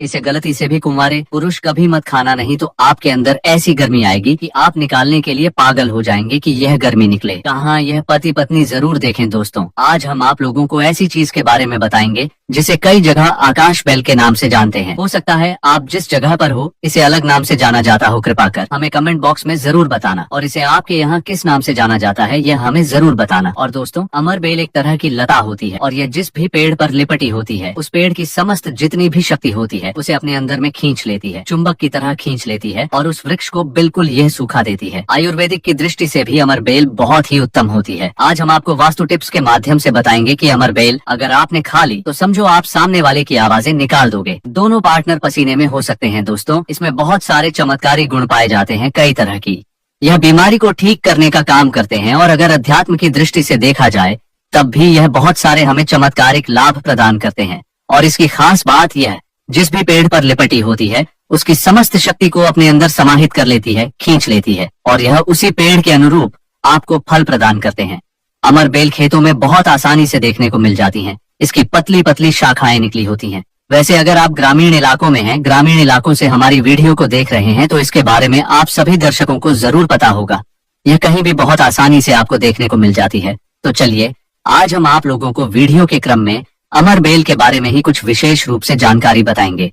इसे गलती से भी कुंवारे पुरुष कभी मत खाना, नहीं तो आपके अंदर ऐसी गर्मी आएगी कि आप निकालने के लिए पागल हो जाएंगे कि यह गर्मी निकले। कहाँ यह पति पत्नी जरूर देखें दोस्तों। आज हम आप लोगों को ऐसी चीज के बारे में बताएंगे जिसे कई जगह आकाश बेल के नाम से जानते हैं। हो सकता है आप जिस जगह पर हो इसे अलग नाम से जाना जाता हो, कृपा कर हमें कमेंट बॉक्स में जरूर बताना। और इसे आपके यहाँ किस नाम से जाना जाता है यह हमें जरूर बताना। और दोस्तों, अमर बेल एक तरह की लता होती है और यह जिस भी पेड़ पर लिपटी होती है उस पेड़ की समस्त जितनी भी शक्ति होती है उसे अपने अंदर में खींच लेती है, चुंबक की तरह खींच लेती है और उस वृक्ष को बिल्कुल यह सूखा देती है। आयुर्वेदिक की दृष्टि से भी अमर बेल बहुत ही उत्तम होती है। आज हम आपको वास्तु टिप्स के माध्यम से बताएंगे कि अमर बेल अगर आपने खा ली तो समझो आप सामने वाले की आवाजें निकाल दोगे। दोनों पार्टनर पसीने में हो सकते हैं दोस्तों। इसमें बहुत सारे चमत्कारी गुण पाए जाते हैं, कई तरह की। यह बीमारी को ठीक करने का काम करते हैं और अगर अध्यात्म की दृष्टि से देखा जाए तब भी यह बहुत सारे हमें चमत्कारिक लाभ प्रदान करते हैं। और इसकी खास बात यह, जिस भी पेड़ पर लिपटी होती है उसकी समस्त शक्ति को अपने अंदर समाहित कर लेती है, खींच लेती है और यह उसी पेड़ के अनुरूप आपको फल प्रदान करते हैं। अमर बेल खेतों में बहुत आसानी से देखने को मिल जाती हैं। इसकी पतली पतली शाखाएं निकली होती हैं। वैसे अगर आप ग्रामीण इलाकों में हैं, ग्रामीण इलाकों से हमारी वीडियो को देख रहे हैं तो इसके बारे में आप सभी दर्शकों को जरूर पता होगा। यह कहीं भी बहुत आसानी से आपको देखने को मिल जाती है। तो चलिए आज हम आप लोगों को वीडियो के क्रम में अमर बेल के बारे में ही कुछ विशेष रूप से जानकारी बताएंगे।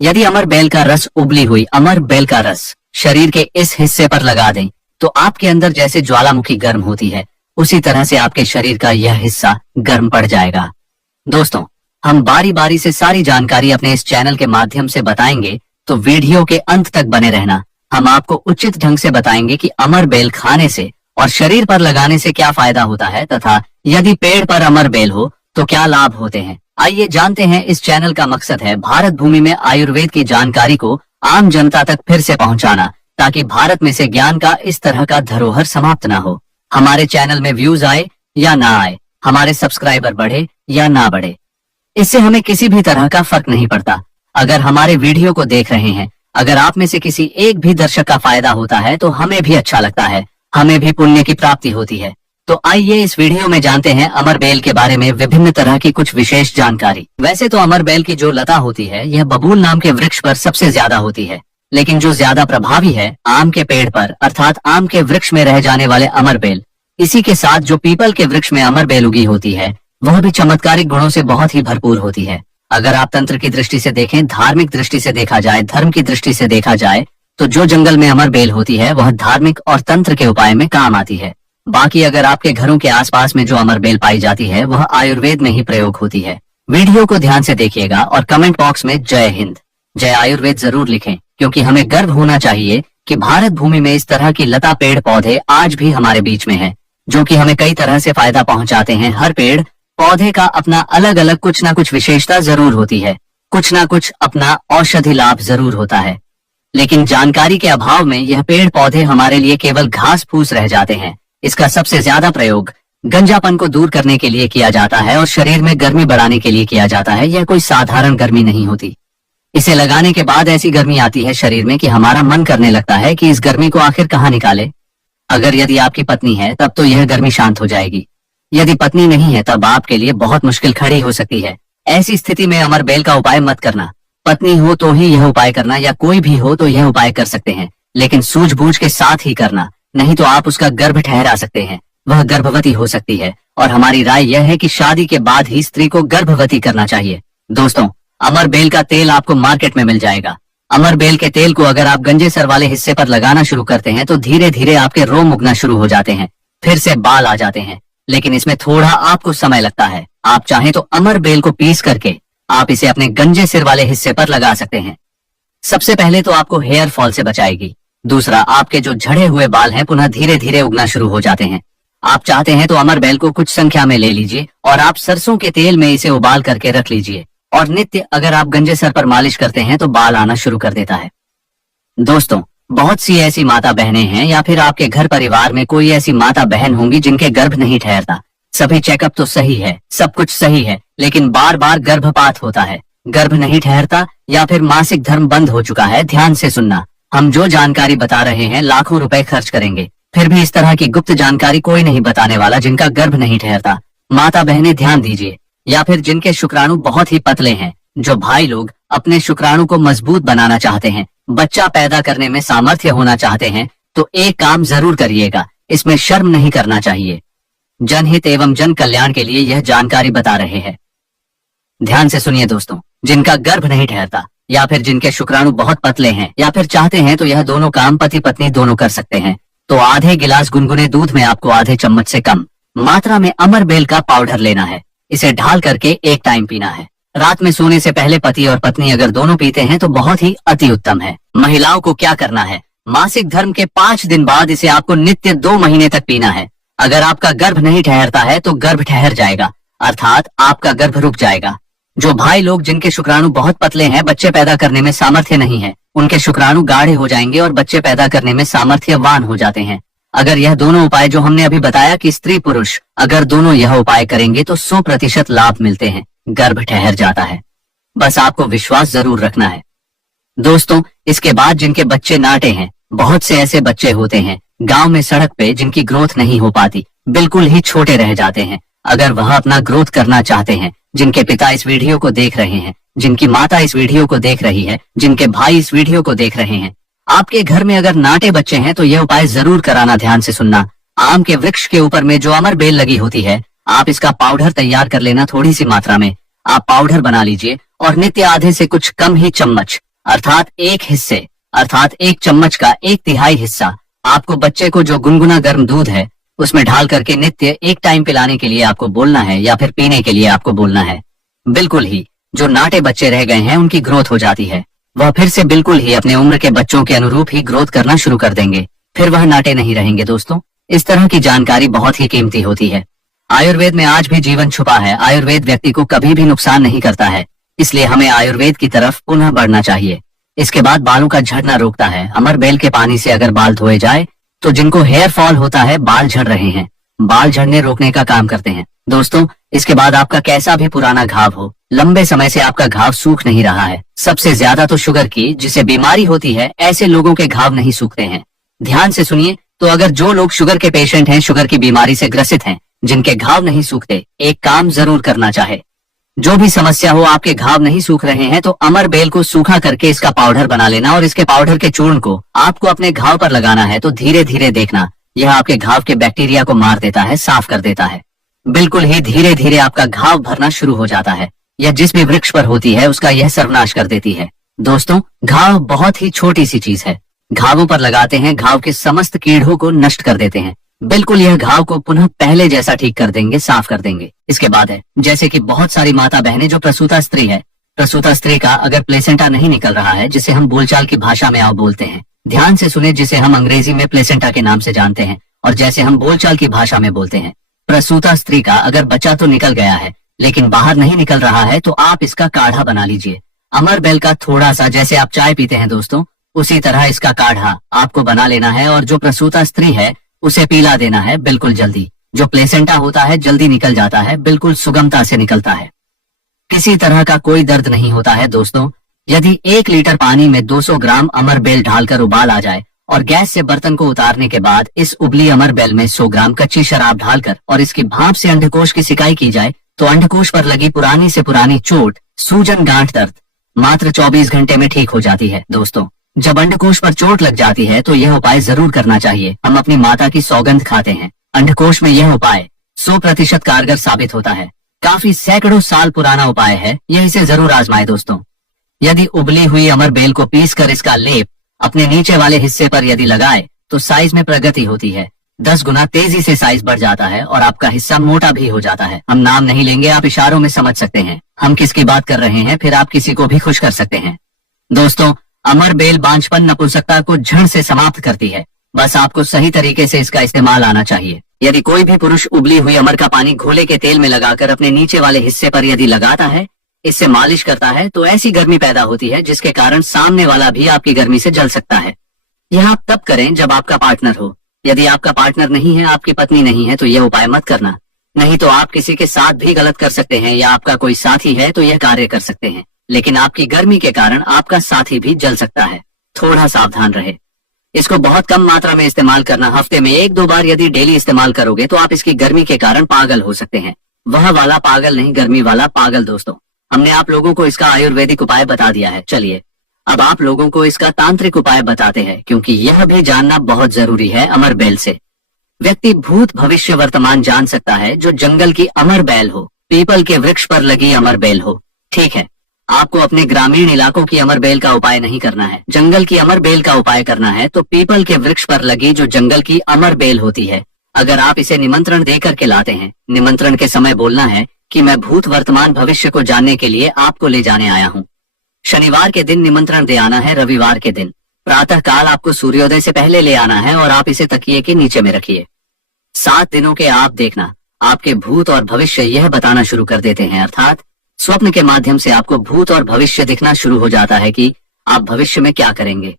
यदि अमर बेल का रस, उबली हुई अमर बेल का रस शरीर के इस हिस्से पर लगा दें तो आपके अंदर जैसे ज्वालामुखी गर्म होती है उसी तरह से आपके शरीर का यह हिस्सा गर्म पड़ जाएगा। दोस्तों, हम बारी बारी से सारी जानकारी अपने इस चैनल के माध्यम से बताएंगे, तो वीडियो के अंत तक बने रहना। हम आपको उचित ढंग से बताएंगे कि अमर बेल खाने से और शरीर पर लगाने से क्या फायदा होता है तथा यदि पेड़ पर अमर बेल हो तो क्या लाभ होते हैं। आइए जानते हैं। इस चैनल का मकसद है भारत भूमि में आयुर्वेद की जानकारी को आम जनता तक फिर से पहुंचाना, ताकि भारत में से ज्ञान का इस तरह का धरोहर समाप्त ना हो। हमारे चैनल में व्यूज आए या ना आए, हमारे सब्सक्राइबर बढ़े या ना बढ़े, इससे हमें किसी भी तरह का फर्क नहीं पड़ता। अगर हमारे वीडियो को देख रहे हैं, अगर आप में से किसी एक भी दर्शक का फायदा होता है तो हमें भी अच्छा लगता है, हमें भी पुण्य की प्राप्ति होती है। तो आइए इस वीडियो में जानते हैं अमर बेल के बारे में विभिन्न तरह की कुछ विशेष जानकारी। वैसे तो अमर बेल की जो लता होती है यह बबूल नाम के वृक्ष पर सबसे ज्यादा होती है, लेकिन जो ज्यादा प्रभावी है आम के पेड़ पर अर्थात आम के वृक्ष में रह जाने वाले अमर बेल। इसी के साथ जो पीपल के वृक्ष में अमर बेल उगी होती है वह भी चमत्कारिक गुणों से बहुत ही भरपूर होती है। अगर आप तंत्र की दृष्टि से देखें, धार्मिक दृष्टि से देखा जाए, धर्म की दृष्टि से देखा जाए तो जो जंगल में अमर बेल होती है वह धार्मिक और तंत्र के उपाय में काम आती है। बाकी अगर आपके घरों के आसपास में जो अमर बेल पाई जाती है वह आयुर्वेद में ही प्रयोग होती है। वीडियो को ध्यान से देखिएगा और कमेंट बॉक्स में जय हिंद, जय आयुर्वेद जरूर लिखें, क्योंकि हमें गर्व होना चाहिए कि भारत भूमि में इस तरह की लता पेड़ पौधे आज भी हमारे बीच में है, जो कि हमें कई तरह से फायदा पहुंचाते हैं। हर पेड़ पौधे का अपना अलग अलग कुछ ना कुछ विशेषता जरूर होती है, कुछ ना कुछ अपना औषधि लाभ जरूर होता है, लेकिन जानकारी के अभाव में यह पेड़ पौधे हमारे लिए केवल घास फूस रह जाते हैं। इसका सबसे ज्यादा प्रयोग गंजापन को दूर करने के लिए किया जाता है और शरीर में गर्मी बढ़ाने के लिए किया जाता है। यह कोई साधारण गर्मी नहीं होती। इसे लगाने के बाद ऐसी गर्मी आती है शरीर में कि हमारा मन करने लगता है कि इस गर्मी को आखिर कहाँ निकाले। अगर यदि आपकी पत्नी है तब तो यह गर्मी शांत हो जाएगी, यदि पत्नी नहीं है तब आपके लिए बहुत मुश्किल खड़ी हो सकती है। ऐसी स्थिति में अमर बेल का उपाय मत करना। पत्नी हो तो ही यह उपाय करना या कोई भी हो तो यह उपाय कर सकते हैं, लेकिन सूझबूझ के साथ ही करना, नहीं तो आप उसका गर्भ ठहरा सकते हैं, वह गर्भवती हो सकती है। और हमारी राय यह है कि शादी के बाद ही स्त्री को गर्भवती करना चाहिए। दोस्तों, अमर बेल का तेल आपको मार्केट में मिल जाएगा। अमर बेल के तेल को अगर आप गंजे सर वाले हिस्से पर लगाना शुरू करते हैं तो धीरे धीरे आपके रोम उगना शुरू हो जाते हैं, फिर से बाल आ जाते हैं, लेकिन इसमें थोड़ा आपको समय लगता है। आप चाहें तो अमर बेल को पीस करके आप इसे अपने गंजे सिर वाले हिस्से पर लगा सकते हैं। सबसे पहले तो आपको हेयर फॉल से बचाएगी। दूसरा, आपके जो झड़े हुए बाल हैं पुनः धीरे धीरे उगना शुरू हो जाते हैं। आप चाहते हैं तो अमर बेल को कुछ संख्या में ले लीजिए और आप सरसों के तेल में इसे उबाल करके रख लीजिए और नित्य अगर आप गंजे सर पर मालिश करते हैं तो बाल आना शुरू कर देता है। दोस्तों, बहुत सी ऐसी माता बहनें हैं या फिर आपके घर परिवार में कोई ऐसी माता बहन होंगी जिनके गर्भ नहीं ठहरता। सभी चेकअप तो सही है, सब कुछ सही है, लेकिन बार बार गर्भपात होता है, गर्भ नहीं ठहरता या फिर मासिक धर्म बंद हो चुका है। ध्यान से सुनना, हम जो जानकारी बता रहे हैं लाखों रुपए खर्च करेंगे, फिर भी इस तरह की गुप्त जानकारी कोई नहीं बताने वाला जिनका गर्भ नहीं ठहरता। माता बहनें ध्यान दीजिए, या फिर जिनके शुक्राणु बहुत ही पतले हैं, जो भाई लोग अपने शुक्राणु को मजबूत बनाना चाहते हैं, बच्चा पैदा करने में सामर्थ्य होना चाहते हैं, तो एक काम जरूर करिएगा, इसमें शर्म नहीं करना चाहिए। जनहित एवं जन कल्याण के लिए यह जानकारी बता रहे हैं। ध्यान से सुनिए दोस्तों, जिनका गर्भ नहीं ठहरता या फिर जिनके शुक्राणु बहुत पतले हैं या फिर चाहते हैं तो यह दोनों काम पति पत्नी दोनों कर सकते हैं। तो आधे गिलास गुनगुने दूध में आपको आधे चम्मच से कम मात्रा में अमरबेल का पाउडर लेना है। इसे ढाल करके एक टाइम पीना है। रात में सोने से पहले पति और पत्नी अगर दोनों पीते हैं तो बहुत ही अति उत्तम है। महिलाओं को क्या करना है, मासिक धर्म के 5 दिन बाद इसे आपको नित्य 2 महीने तक पीना है। अगर आपका गर्भ नहीं ठहरता है तो गर्भ ठहर जाएगा, अर्थात आपका गर्भ रुक जाएगा। जो भाई लोग जिनके शुक्राणु बहुत पतले हैं, बच्चे पैदा करने में सामर्थ्य नहीं है, उनके शुक्राणु गाढ़े हो जाएंगे और बच्चे पैदा करने में सामर्थ्यवान हो जाते हैं। अगर यह दोनों उपाय जो हमने अभी बताया कि स्त्री पुरुष अगर दोनों यह उपाय करेंगे तो 100% लाभ मिलते हैं, गर्भ ठहर जाता है। बस आपको विश्वास जरूर रखना है। दोस्तों, इसके बाद जिनके बच्चे नाटे हैं, बहुत से ऐसे बच्चे होते हैं गांव में सड़क पे जिनकी ग्रोथ नहीं हो पाती, बिल्कुल ही छोटे रह जाते हैं। अगर वह अपना ग्रोथ करना चाहते हैं, जिनके पिता इस वीडियो को देख रहे हैं, जिनकी माता इस वीडियो को देख रही है, जिनके भाई इस वीडियो को देख रहे हैं, आपके घर में अगर नाटे बच्चे हैं तो यह उपाय जरूर कराना। ध्यान से सुनना, आम के वृक्ष के ऊपर में जो अमर बेल लगी होती है, आप इसका पाउडर तैयार कर लेना। थोड़ी सी मात्रा में आप पाउडर बना लीजिए और नित्य आधे से कुछ कम ही चम्मच अर्थात एक चम्मच का 1/3 हिस्सा आपको बच्चे को जो गुनगुना गर्म दूध है उसमें ढाल करके नित्य एक टाइम पिलाने के लिए आपको बोलना है या फिर पीने के लिए आपको बोलना है। बिल्कुल ही जो नाटे बच्चे रह गए हैं उनकी ग्रोथ हो जाती है, वह फिर से बिल्कुल ही अपने उम्र के बच्चों के अनुरूप ही ग्रोथ करना शुरू कर देंगे, फिर वह नाटे नहीं रहेंगे। दोस्तों, इस तरह की जानकारी बहुत ही कीमती होती है। आयुर्वेद में आज भी जीवन छुपा है। आयुर्वेद व्यक्ति को कभी भी नुकसान नहीं करता है, इसलिए हमें आयुर्वेद की तरफ पुनः बढ़ना चाहिए। इसके बाद बालों का झड़ना रोकता है। अमरबेल के पानी से अगर बाल धोए जाए तो जिनको हेयर फॉल होता है, बाल झड़ रहे हैं, बाल झड़ने रोकने का काम करते हैं। दोस्तों, इसके बाद आपका कैसा भी पुराना घाव हो, लंबे समय से आपका घाव सूख नहीं रहा है, सबसे ज्यादा तो शुगर की जिसे बीमारी होती है, ऐसे लोगों के घाव नहीं सूखते हैं। ध्यान से सुनिए, तो अगर जो लोग शुगर के पेशेंट हैं, शुगर की बीमारी से ग्रसित हैं, जिनके घाव नहीं सूखते, एक काम जरूर करना चाहे। जो भी समस्या हो, आपके घाव नहीं सूख रहे हैं तो अमरबेल को सूखा करके इसका पाउडर बना लेना और इसके पाउडर के चूर्ण को आपको अपने घाव पर लगाना है। तो धीरे धीरे देखना, यह आपके घाव के बैक्टीरिया को मार देता है, साफ कर देता है। बिल्कुल ही धीरे धीरे आपका घाव भरना शुरू हो जाता है। यह जिस भी वृक्ष पर होती है उसका यह सर्वनाश कर देती है। दोस्तों, घाव बहुत ही छोटी सी चीज है, घावों पर लगाते हैं, घाव के समस्त कीड़ों को नष्ट कर देते हैं। बिल्कुल यह घाव को पुनः पहले जैसा ठीक कर देंगे, साफ कर देंगे। इसके बाद है, जैसे कि बहुत सारी माता बहनें जो प्रसूता स्त्री है, प्रसूता स्त्री का अगर प्लेसेंटा नहीं निकल रहा है, जिसे हम बोलचाल की भाषा में आओ बोलते हैं, ध्यान से सुने, जिसे हम अंग्रेजी में प्लेसेंटा के नाम से जानते हैं और जैसे हम बोलचाल की भाषा में बोलते हैं। प्रसूता स्त्री का अगर बच्चा तो निकल गया है लेकिन बाहर नहीं निकल रहा है तो आप इसका काढ़ा बना लीजिए। अमरबेल का थोड़ा सा, जैसे आप चाय पीते हैं दोस्तों, उसी तरह इसका काढ़ा आपको बना लेना है और जो प्रसूता स्त्री है उसे पिला देना है। बिल्कुल जल्दी जो प्लेसेंटा होता है जल्दी निकल जाता है, बिल्कुल सुगमता से निकलता है, किसी तरह का कोई दर्द नहीं होता है। दोस्तों, यदि 1 लीटर पानी में 200 ग्राम अमरबेल डालकर उबाल आ जाए और गैस से बर्तन को उतारने के बाद इस उबली अमरबेल में 100 ग्राम कच्ची शराब डालकर और इसकी भाप से अंडकोश की सिकाई की जाए तो अंडकोश पर लगी पुरानी से पुरानी चोट, सूजन, गांठ दर्द मात्र 24 घंटे में ठीक हो जाती है। दोस्तों, जब अंडकोश पर चोट लग जाती है तो यह उपाय जरूर करना चाहिए। हम अपनी माता की सौगंध खाते हैं, अंडकोश में यह उपाय 100% कारगर साबित होता है। काफी सैकड़ों साल पुराना उपाय है, यह इसे जरूर आजमाए। दोस्तों, यदि उबली हुई अमरबेल को पीसकर इसका लेप अपने नीचे वाले हिस्से पर यदि लगाए तो साइज में प्रगति होती है, 10 गुना तेजी से साइज बढ़ जाता है और आपका हिस्सा मोटा भी हो जाता है। हम नाम नहीं लेंगे, आप इशारों में समझ सकते हैं हम किसकी बात कर रहे हैं, फिर आप किसी को भी खुश कर सकते हैं। दोस्तों, अमरबेल बांझपन, नपुंसकता को जड़ से समाप्त करती है। बस आपको सही तरीके से इसका इस्तेमाल आना चाहिए। यदि कोई भी पुरुष उबली हुई अमर का पानी घोले के तेल में लगाकर अपने नीचे वाले हिस्से पर यदि लगाता है, इससे मालिश करता है, तो ऐसी गर्मी पैदा होती है जिसके कारण सामने वाला भी आपकी गर्मी से जल सकता है। यह आप तब करें जब आपका पार्टनर हो। यदि आपका पार्टनर नहीं है, आपकी पत्नी नहीं है, तो यह उपाय मत करना। नहीं तो आप किसी के साथ भी गलत कर सकते हैं, या आपका कोई साथी है तो यह कार्य कर सकते हैं, लेकिन आपकी गर्मी के कारण आपका साथी भी जल सकता है। थोड़ा सावधान रहे। इसको बहुत कम मात्रा में इस्तेमाल करना, हफ्ते में 1-2 बार यदि डेली इस्तेमाल करोगे तो आप इसकी गर्मी के कारण पागल हो सकते हैं। वह वाला पागल नहीं, गर्मी वाला पागल। दोस्तों, हमने आप लोगों को इसका आयुर्वेदिक उपाय बता दिया है। चलिए अब आप लोगों को इसका तांत्रिक उपाय बताते हैं, क्योंकि यह भी जानना बहुत जरूरी है। अमर बेल से व्यक्ति भूत भविष्य वर्तमान जान सकता है, जो जंगल की अमर बेल हो, पीपल के वृक्ष पर लगी अमर बेल हो। ठीक है, आपको अपने ग्रामीण इलाकों की अमर बेल का उपाय नहीं करना है, जंगल की अमर बेल का उपाय करना है। तो पीपल के वृक्ष पर लगी जो जंगल की अमर बेल होती है, अगर आप इसे निमंत्रण दे करके लाते हैं, निमंत्रण के समय बोलना है कि मैं भूत वर्तमान भविष्य को जानने के लिए आपको ले जाने आया हूँ। शनिवार के दिन निमंत्रण दे आना है। रविवार के दिन प्रातः काल आपको सूर्योदय से पहले ले आना है और आप इसे तकिए के नीचे में रखिए। 7 दिनों के आप देखना, आपके भूत और भविष्य यह बताना शुरू कर देते हैं, अर्थात स्वप्न के माध्यम से आपको भूत और भविष्य दिखना शुरू हो जाता है कि आप भविष्य में क्या करेंगे।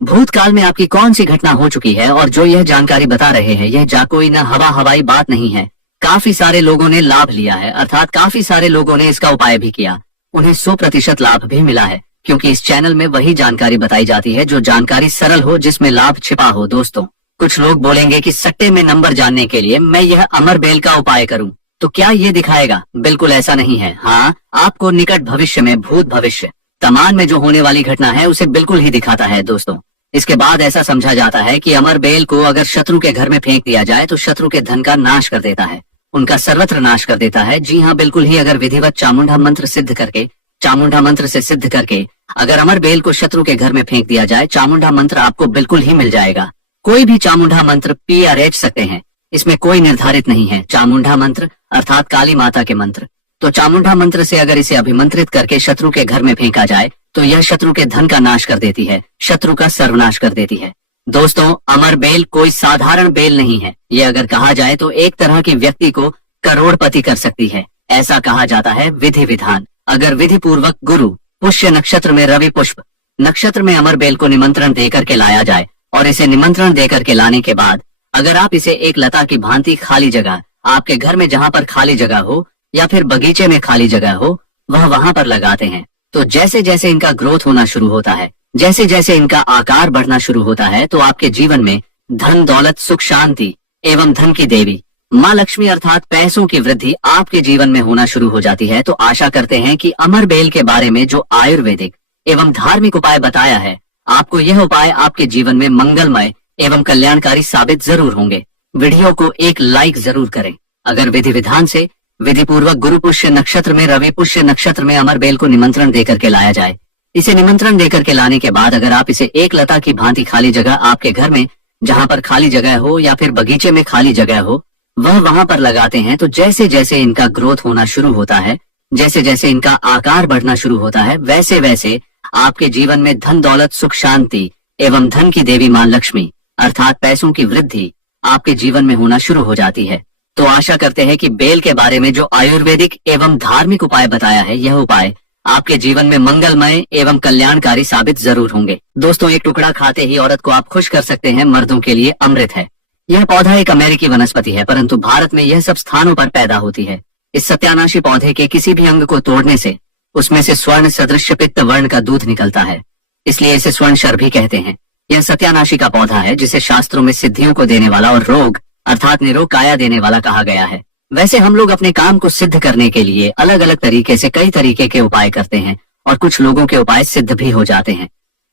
भूतकाल में आपकी कौन सी घटना हो चुकी है, और जो यह जानकारी बता रहे हैं यह कोई न हवाई बात नहीं है। काफी सारे लोगों ने लाभ लिया है, अर्थात काफी सारे लोगों ने इसका उपाय भी किया, उन्हें 100% लाभ भी मिला है, क्योंकि इस चैनल में वही जानकारी बताई जाती है जो जानकारी सरल हो, जिसमें लाभ छिपा हो। दोस्तों, कुछ लोग बोलेंगे कि सट्टे में नंबर जानने के लिए मैं यह अमर बेल का उपाय करूं तो क्या ये दिखाएगा? बिल्कुल ऐसा नहीं है। हाँ, आपको निकट भविष्य में भूत भविष्य तमान में जो होने वाली घटना है उसे बिल्कुल ही दिखाता है। दोस्तों, इसके बाद ऐसा समझा जाता है कि अमर बेल को अगर शत्रु के घर में फेंक दिया जाए तो शत्रु के धन का नाश कर देता है, उनका सर्वत्र नाश कर देता है। जी हाँ, बिल्कुल ही। अगर विधिवत चामुंडा मंत्र सिद्ध करके, चामुंडा मंत्र से सिद्ध करके अगर अमर बेल को शत्रु के घर में फेंक दिया जाए, चामुंडा मंत्र आपको बिल्कुल ही मिल जाएगा। कोई भी चामुंडा मंत्र PRH सकते हैं, इसमें कोई निर्धारित नहीं है। चामुंडा मंत्र अर्थात काली माता के मंत्र, तो चामुंडा मंत्र से अगर इसे अभिमंत्रित करके शत्रु के घर में फेंका जाए तो यह शत्रु के धन का नाश कर देती है, शत्रु का सर्वनाश कर देती है। दोस्तों, अमर बेल कोई साधारण बेल नहीं है। ये अगर कहा जाए तो एक तरह की व्यक्ति को करोड़पति कर सकती है, ऐसा कहा जाता है। विधि विधान, अगर विधि पूर्वक गुरु पुष्य नक्षत्र में रवि पुष्प नक्षत्र में अमर बेल को निमंत्रण देकर के लाया जाए, और इसे निमंत्रण देकर के लाने के बाद अगर आप इसे एक लता की भांति खाली जगह, आपके घर में जहाँ पर खाली जगह हो या फिर बगीचे में खाली जगह हो, वहां पर लगाते हैं, तो जैसे जैसे इनका ग्रोथ होना शुरू होता है, जैसे जैसे इनका आकार बढ़ना शुरू होता है, तो आपके जीवन में धन दौलत सुख शांति एवं धन की देवी माँ लक्ष्मी अर्थात पैसों की वृद्धि आपके जीवन में होना शुरू हो जाती है। तो आशा करते हैं कि अमर बेल के बारे में जो आयुर्वेदिक एवं धार्मिक उपाय बताया है, आपको यह उपाय आपके जीवन में मंगलमय एवं कल्याणकारी साबित जरूर होंगे। वीडियो को एक लाइक जरूर करें। अगर विधि विधान से विधि पूर्वक गुरु पुष्य नक्षत्र में रवि पुष्य नक्षत्र में अमर बेल को निमंत्रण देकर के लाया जाए, इसे निमंत्रण देकर के लाने के बाद अगर आप इसे एक लता की भांति खाली जगह आपके घर में जहाँ पर खाली जगह हो या फिर बगीचे में खाली जगह हो वहां पर लगाते हैं, तो जैसे जैसे इनका ग्रोथ होना शुरू होता है, जैसे जैसे इनका आकार बढ़ना शुरू होता है, वैसे वैसे आपके जीवन में धन दौलत सुख शांति एवं धन की देवी मां लक्ष्मी अर्थात पैसों की वृद्धि आपके जीवन में होना शुरू हो जाती है। तो आशा करते हैं कि बेल के बारे में जो आयुर्वेदिक एवं धार्मिक उपाय बताया है, यह उपाय आपके जीवन में मंगलमय एवं कल्याणकारी साबित जरूर होंगे। दोस्तों, एक टुकड़ा खाते ही औरत को आप खुश कर सकते हैं, मर्दों के लिए अमृत है। यह पौधा एक अमेरिकी वनस्पति है, परंतु भारत में यह सब स्थानों पर पैदा होती है। इस सत्यानाशी पौधे के किसी भी अंग को तोड़ने से उसमें से स्वर्ण सदृश पित्त वर्ण का दूध निकलता है, इसलिए इसे स्वर्ण शर भी कहते हैं। यह सत्यानाशी का पौधा है जिसे शास्त्रों में सिद्धियों को देने वाला और रोग अर्थात निरोग काया देने वाला कहा गया है। वैसे हम लोग अपने काम को सिद्ध करने के लिए अलग अलग तरीके से कई तरीके के उपाय करते हैं, और कुछ लोगों के उपाय सिद्ध भी हो जाते हैं,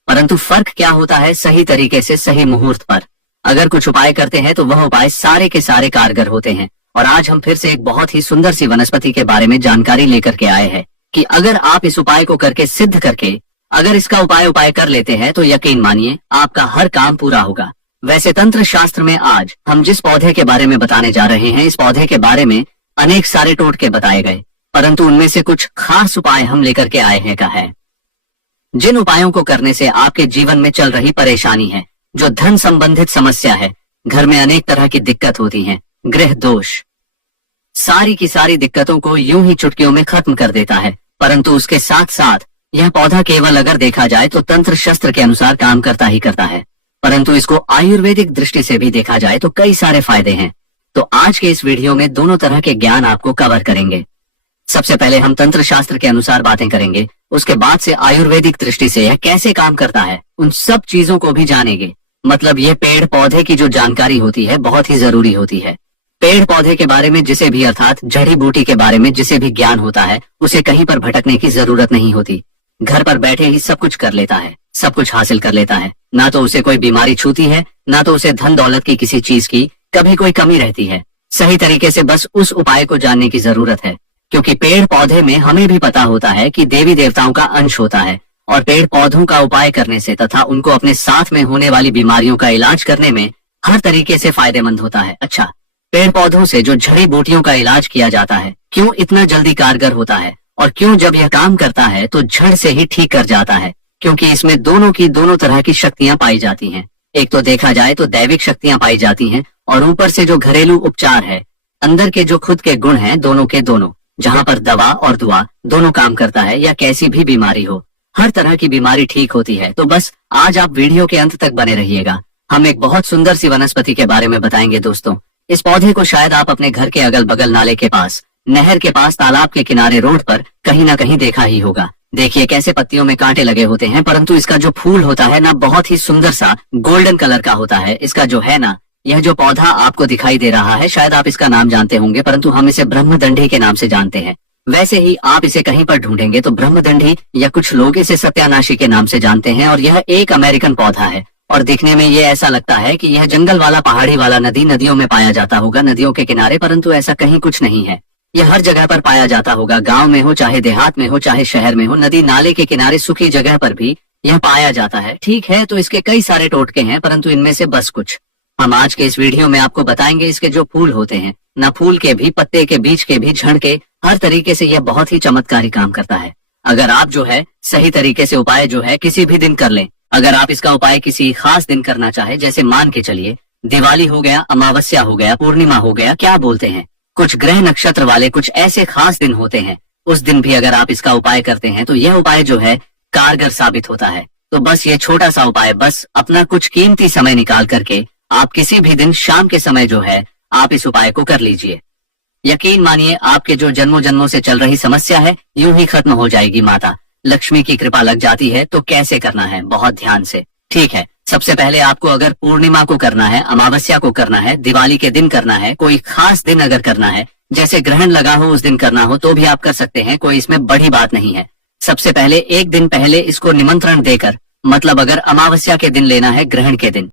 परंतु फर्क क्या होता है सही तरीके से सही मुहूर्त पर। अगर कुछ उपाय करते हैं तो वह उपाय सारे के सारे कारगर होते हैं। और आज हम फिर से एक बहुत ही सुंदर सी वनस्पति के बारे में जानकारी लेकर के आए हैं कि अगर आप इस उपाय को करके सिद्ध करके अगर इसका उपाय कर लेते हैं तो यकीन मानिए आपका हर काम पूरा होगा। वैसे तंत्र शास्त्र में आज हम जिस पौधे के बारे में बताने जा रहे हैं, इस पौधे के बारे में अनेक सारे टोटके बताए गए, परंतु उनमें से कुछ खास उपाय हम लेकर के आए हैं का है, जिन उपायों को करने से आपके जीवन में चल रही परेशानी है, जो धन संबंधित समस्या है, घर में अनेक तरह की दिक्कत होती है, गृह दोष, सारी की सारी दिक्कतों को यूं ही चुटकियों में खत्म कर देता है। परंतु उसके साथ साथ यह पौधा केवल अगर देखा जाए तो तंत्र शस्त्र के अनुसार काम करता ही करता है, परंतु इसको आयुर्वेदिक दृष्टि से भी देखा जाए तो कई सारे फायदे हैं। तो आज के इस वीडियो में दोनों तरह के ज्ञान आपको कवर करेंगे। सबसे पहले हम तंत्र शास्त्र के अनुसार बातें करेंगे, उसके बाद से आयुर्वेदिक दृष्टि से यह कैसे काम करता है उन सब चीजों को भी जानेंगे। मतलब ये पेड़ पौधे की जो जानकारी होती है बहुत ही जरूरी होती है। पेड़ पौधे के बारे में जिसे भी अर्थात जड़ी बूटी के बारे में जिसे भी ज्ञान होता है उसे कहीं पर भटकने की जरूरत नहीं होती। घर पर बैठे ही सब कुछ कर लेता है, सब कुछ हासिल कर लेता है। ना तो उसे कोई बीमारी छूती है, ना तो उसे धन दौलत की किसी चीज की कभी कोई कमी रहती है। सही तरीके से बस उस उपाय को जानने की जरूरत है, क्योंकि पेड़ पौधे में हमें भी पता होता है कि देवी देवताओं का अंश होता है और पेड़ पौधों का उपाय करने से तथा उनको अपने साथ में होने वाली बीमारियों का इलाज करने में हर तरीके से फायदेमंद होता है। अच्छा, पेड़ पौधों से जो जड़ी बूटियों का इलाज किया जाता है क्यों इतना जल्दी कारगर होता है और क्यों जब यह काम करता है तो झड़ से ही ठीक कर जाता है? क्योंकि इसमें दोनों की दोनों तरह की शक्तियां पाई जाती हैं। एक तो देखा जाए तो दैविक शक्तियां पाई जाती हैं और ऊपर से जो घरेलू उपचार है, अंदर के जो खुद के गुण हैं दोनों के दोनों, जहाँ पर दवा और दुआ दोनों काम करता है। या कैसी भी बीमारी हो, हर तरह की बीमारी ठीक होती है। तो बस आज आप वीडियो के अंत तक बने रहिएगा। हम एक बहुत सुंदर सी वनस्पति के बारे में बताएंगे दोस्तों। इस पौधे को शायद आप अपने घर के अगल बगल नाले के पास, नहर के पास, तालाब के किनारे, रोड पर कहीं ना कहीं देखा ही होगा। देखिए कैसे पत्तियों में कांटे लगे होते हैं, परंतु इसका जो फूल होता है ना, बहुत ही सुंदर सा गोल्डन कलर का होता है। इसका जो है ना, यह जो पौधा आपको दिखाई दे रहा है, शायद आप इसका नाम जानते होंगे, परंतु हम इसे ब्रह्मदंडी के नाम से जानते हैं। वैसे ही आप इसे कहीं पर ढूंढेंगे तो ब्रह्मदंडी या कुछ लोग इसे सत्यानाशी के नाम से जानते हैं। और यह एक अमेरिकन पौधा है और दिखने में ये ऐसा लगता है कि यह जंगल वाला, पहाड़ी वाला, नदियों में पाया जाता होगा, नदियों के किनारे, परंतु ऐसा कहीं कुछ नहीं है। यह हर जगह पर पाया जाता होगा, गांव में हो, चाहे देहात में हो, चाहे शहर में हो, नदी नाले के किनारे, सूखी जगह पर भी यह पाया जाता है। ठीक है, तो इसके कई सारे टोटके हैं, परंतु इनमें से बस कुछ हम आज के इस वीडियो में आपको बताएंगे। इसके जो फूल होते हैं ना, फूल के भी, पत्ते के, बीज के भी, झड़ के, हर तरीके से यह बहुत ही चमत्कारी काम करता है। अगर आप जो है सही तरीके से उपाय जो है किसी भी दिन कर लें, अगर आप इसका उपाय किसी खास दिन करना चाहे, जैसे मान के चलिए दिवाली हो गया, अमावस्या हो गया, पूर्णिमा हो गया, क्या बोलते हैं, कुछ ग्रह नक्षत्र वाले कुछ ऐसे खास दिन होते हैं, उस दिन भी अगर आप इसका उपाय करते हैं तो यह उपाय जो है कारगर साबित होता है। तो बस ये छोटा सा उपाय, बस अपना कुछ कीमती समय निकाल करके आप किसी भी दिन शाम के समय जो है आप इस उपाय को कर लीजिए। यकीन मानिए आपके जो जन्मों जन्मों से चल रही समस्या है यूं ही खत्म हो जाएगी। माता लक्ष्मी की कृपा लग जाती है। तो कैसे करना है, बहुत ध्यान से, ठीक है। सबसे पहले आपको अगर पूर्णिमा को करना है, अमावस्या को करना है, दिवाली के दिन करना है, कोई खास दिन अगर करना है, जैसे ग्रहण लगा हो उस दिन करना हो, तो भी आप कर सकते हैं, कोई इसमें बड़ी बात नहीं है। सबसे पहले एक दिन पहले इसको निमंत्रण देकर, मतलब अगर अमावस्या के दिन लेना है, ग्रहण के दिन,